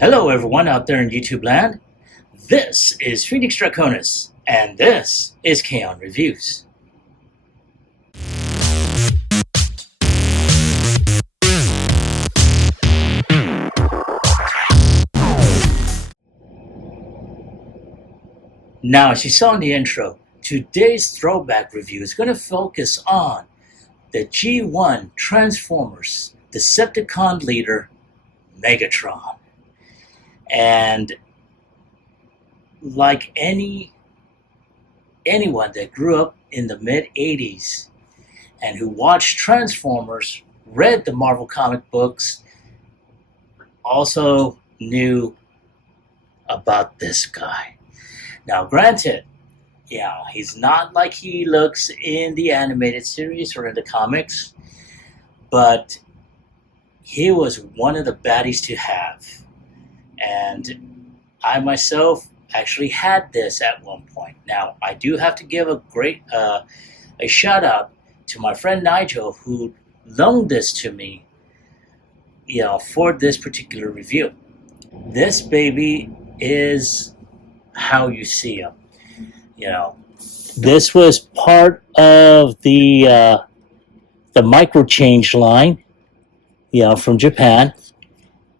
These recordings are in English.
Hello everyone out there in YouTube land. This is Phoenix Draconis, and this is Kaon Reviews. Now, as you saw in the intro, today's throwback review is going to focus on the G1 Transformers Decepticon leader, Megatron. And like anyone that grew up in the mid-80s and who watched Transformers, read the Marvel comic books, also knew about this guy. Now, granted, he's not like he looks in the animated series or in the comics, but he was one of the baddies to have. And I myself actually had this at one point. Now, I do have to give a shout out to my friend Nigel, who loaned this to me, for this particular review. This baby is how you see him. This was part of the micro change line, from Japan,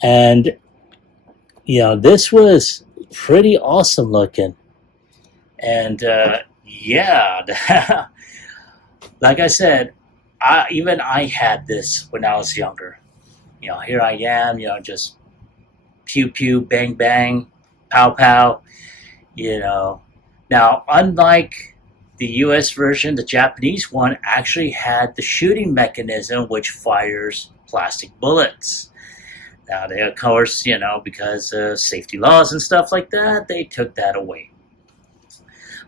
and this was pretty awesome looking. And like I said, I had this when I was younger. Here I am, just pew pew, bang bang, pow pow. Now, unlike the US version, the Japanese one actually had the shooting mechanism which fires plastic bullets. Now, they, of course, because of safety laws and stuff like that, they took that away.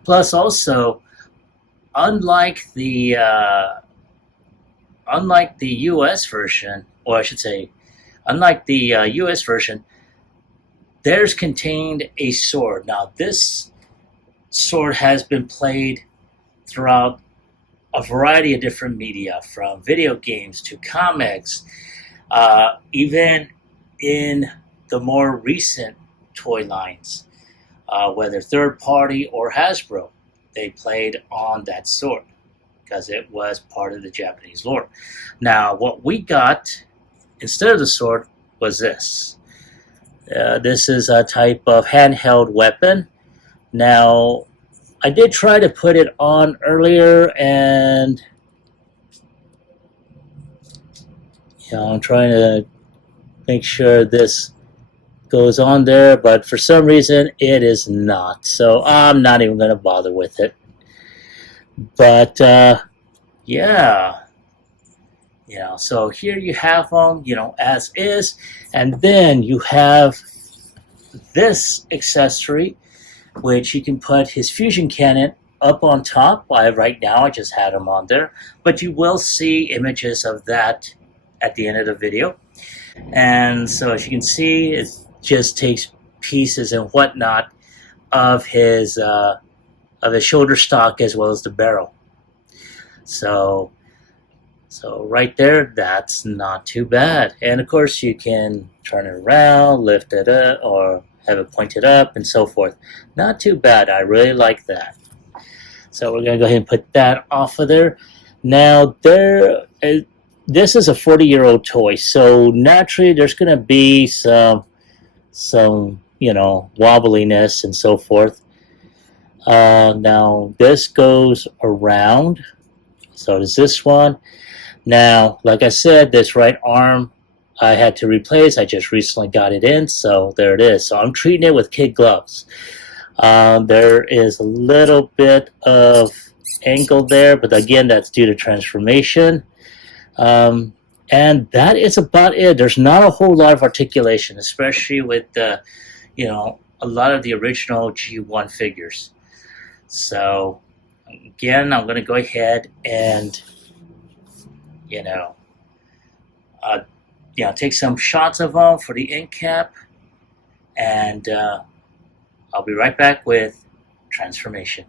Plus, also, unlike the U.S. version, or I should say, unlike the U.S. version, there's contained a sword. Now, this sword has been played throughout a variety of different media, from video games to comics, even in the more recent toy lines, whether third party or Hasbro, they played on that sword because it was part of the Japanese lore. Now, what we got instead of the sword was this. This is a type of handheld weapon. Now, I did try to put it on earlier, and I'm trying to make sure this goes on there, but for some reason it is not, so I'm not even going to bother with it. But so here you have them, as is, and then you have this accessory, which you can put his fusion cannon up on top. Right now I just had him on there, but you will see images of that at the end of the video. And so, as you can see, it just takes pieces and whatnot of his shoulder stock as well as the barrel. So right there, that's not too bad. And of course, you can turn it around, lift it up, or have it pointed up, and so forth. Not too bad. I really like that. So we're going to go ahead and put that off of there. Now, this is a 40-year-old toy, so naturally there's going to be some wobbliness and so forth. Now, this goes around. So does this one. Now, like I said, this right arm I had to replace. I just recently got it in, so there it is. So I'm treating it with kid gloves. There is a little bit of angle there, but again, that's due to transformation. And that is about it. There's not a whole lot of articulation, especially with a lot of the original G1 figures. So again, I'm going to go ahead and take some shots of them for the end cap, and I'll be right back with transformation.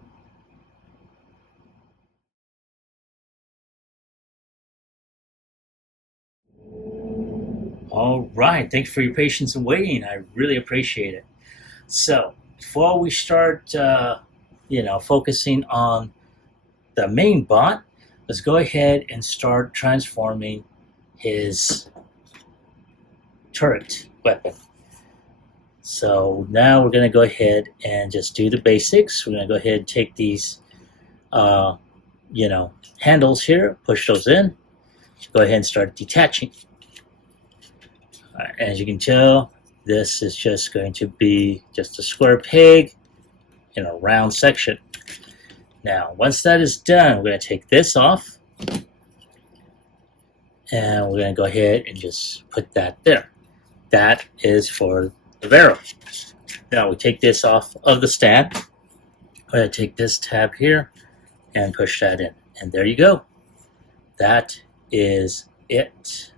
All right, thank you for your patience and waiting. I really appreciate it. So, before we start, focusing on the main bot, let's go ahead and start transforming his turret weapon. So now we're going to go ahead and just do the basics. We're going to go ahead and take these, handles here, push those in. Go ahead and start detaching. As you can tell, this is just going to be just a square peg in a round section. Now, once that is done, we're going to take this off. And we're going to go ahead and just put that there. That is for the barrel. Now we take this off of the stand. We're going to take this tab here and push that in. And there you go. That is it.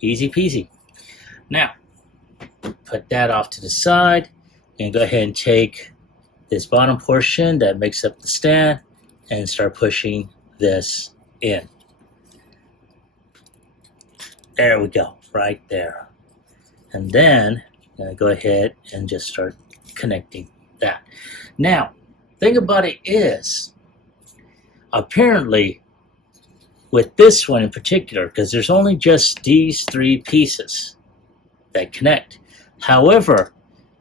Easy peasy. Now, put that off to the side and go ahead and take this bottom portion that makes up the stand and start pushing this in. There we go, right there. And then I'm going to go ahead and just start connecting that. Now, thing about it is, apparently, with this one in particular, because there's only just these 3 pieces that connect. However,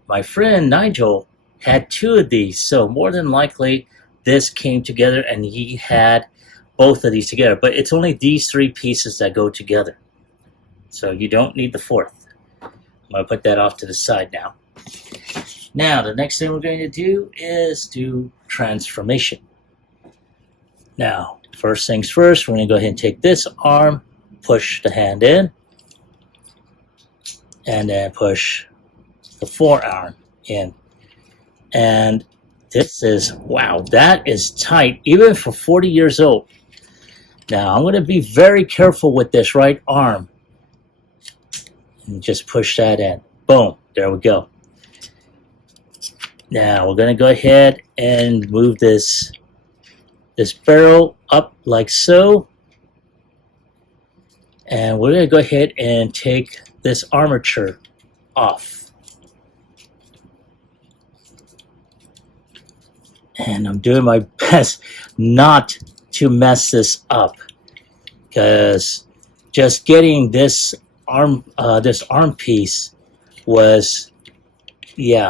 my friend Nigel had 2 of these, so more than likely this came together and he had both of these together. But it's only these 3 pieces that go together. So you don't need the 4th. I'm going to put that off to the side now. Now, the next thing we're going to do is do transformation. Now, first things first, we're going to go ahead and take this arm, push the hand in, and then push the forearm in. And this is, wow, that is tight, even for 40 years old. Now, I'm going to be very careful with this right arm. And just push that in. Boom, there we go. Now, we're going to go ahead and move this barrel up like so. And we're going to go ahead and take this armature off. And I'm doing my best not to mess this up, because just getting this arm piece was pretty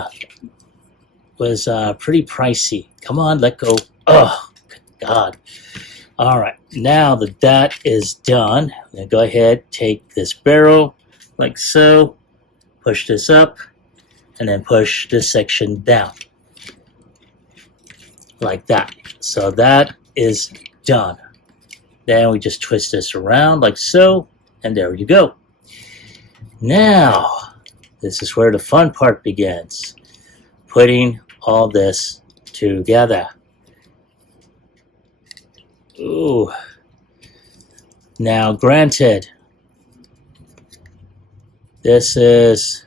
pricey. Come on, let go. Oh, good God. All right, now that is done, I'm going to go ahead, take this barrel like so, push this up, and then push this section down like that. So that is done. Then we just twist this around like so, and there you go. Now, this is where the fun part begins. Putting all this together. Ooh. Now, granted, this is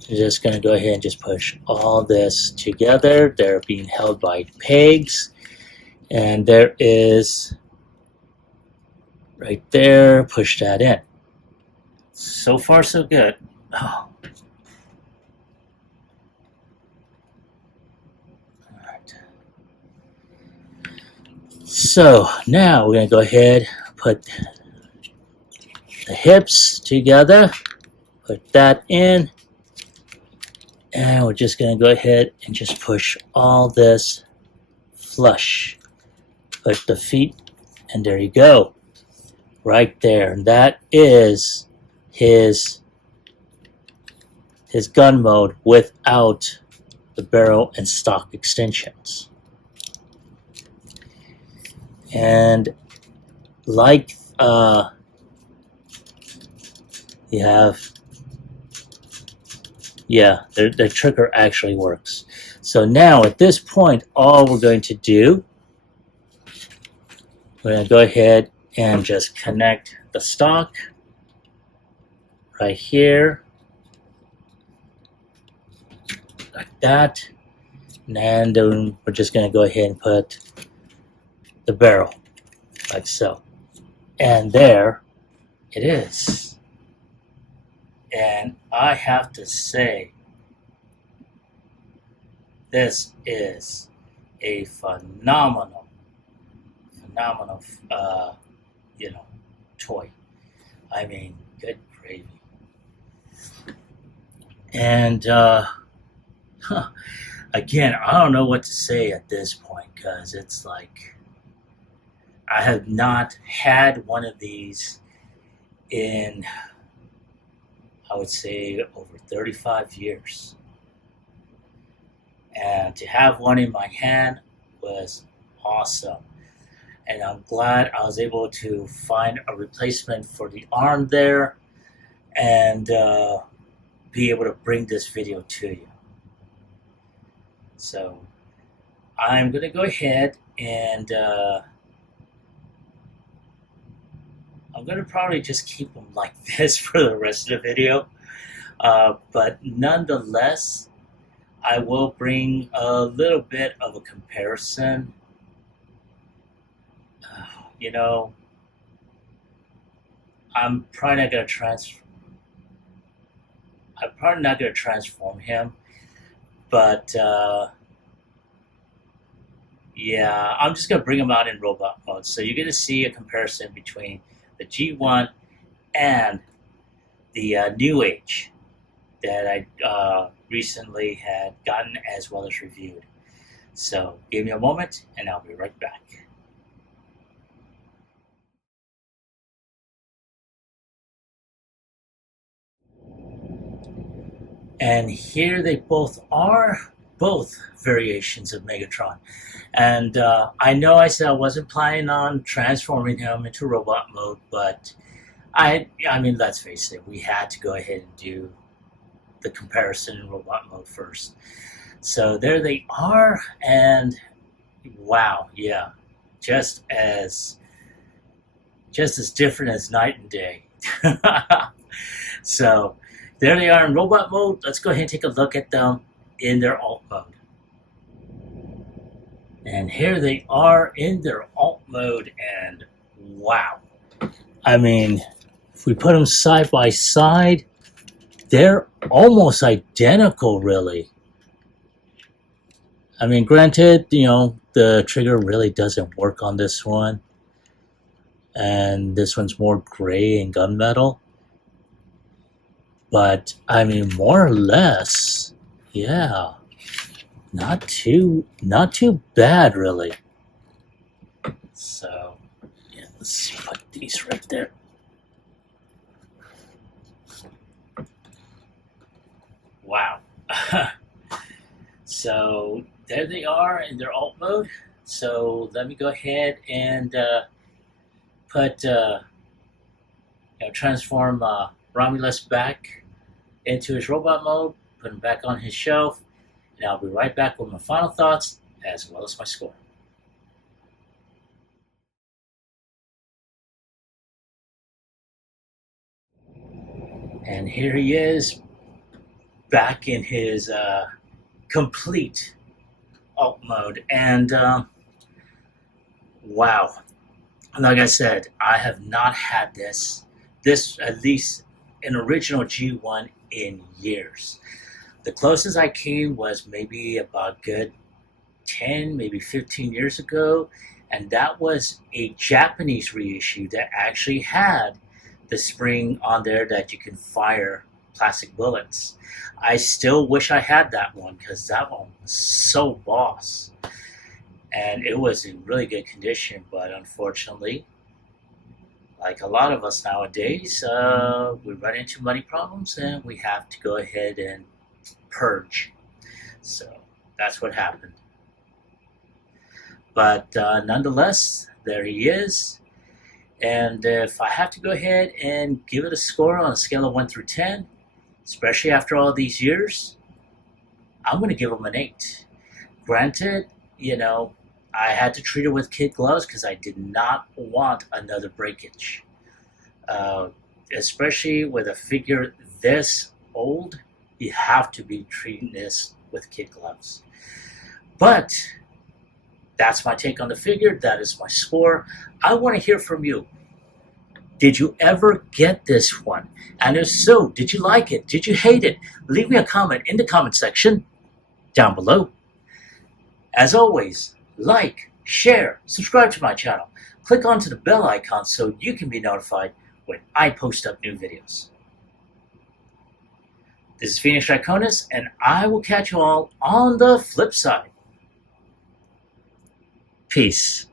just going to go ahead and just push all this together. They're being held by pegs. And there is, right there, push that in. So far, so good. Oh. All right. So now we're going to go ahead, put the hips together, put that in, and we're just going to go ahead and just push all this flush. Put the feet, and there you go. Right there. And that is his gun mode without the barrel and stock extensions. And like you have, yeah, the trigger actually works. So now at this point, all we're going to do, we're going to go ahead and just connect the stock right here, like that. And then we're just going to go ahead and put the barrel like so. And there It is. And I have to say, this is a phenomenal, uh, you know, toy. I mean, good gravy. And again, I don't know what to say at this point because it's like I have not had one of these in, I would say, over 35 years. And to have one in my hand was awesome. And I'm glad I was able to find a replacement for the arm there and be able to bring this video to you. So I'm going to go ahead and I'm going to probably just keep them like this for the rest of the video. But nonetheless, I will bring a little bit of a comparison. You know, I'm probably not going to transform him, but yeah, I'm just going to bring him out in robot mode. So you're going to see a comparison between the G1 and the New Age that I recently had gotten as well as reviewed. So give me a moment and I'll be right back. And here they both are, both variations of Megatron. And I know I said I wasn't planning on transforming him into robot mode, but I mean, let's face it, we had to go ahead and do the comparison in robot mode first. So there they are, and wow, yeah, just as different as night and day. So there they are in robot mode. Let's go ahead and take a look at them in their alt mode. And here they are in their alt mode, and wow. I mean, if we put them side by side, they're almost identical, really. I mean, granted, you know, the trigger really doesn't work on this one. And this one's more gray and gunmetal. But, I mean, more or less, yeah, not too bad, really. So, yeah, let's put these right there. Wow. So, there they are in their alt mode. So, let me go ahead and put, transform Romulus back into his robot mode, put him back on his shelf, and I'll be right back with my final thoughts as well as my score. And here he is, back in his complete alt mode, and wow, like I said, I have not had this at least an original G1 in years. The closest I came was maybe about good 10, maybe 15 years ago, and that was a Japanese reissue that actually had the spring on there that you can fire plastic bullets. I still wish I had that one because that one was so boss. And it was in really good condition, but unfortunately, like a lot of us nowadays, we run into money problems and we have to go ahead and purge. So that's what happened. But nonetheless, there he is. And if I have to go ahead and give it a score on a scale of 1 through 10, especially after all these years, I'm going to give him an 8. Granted, you know, I had to treat it with kid gloves because I did not want another breakage. Especially with a figure this old, you have to be treating this with kid gloves. But that's my take on the figure. That is my score. I want to hear from you. Did you ever get this one? And if so, did you like it? Did you hate it? Leave me a comment in the comment section down below. As always, like, share, subscribe to my channel. Click onto the bell icon so you can be notified when I post up new videos. This is Phoenix Draconis, and I will catch you all on the flip side. Peace.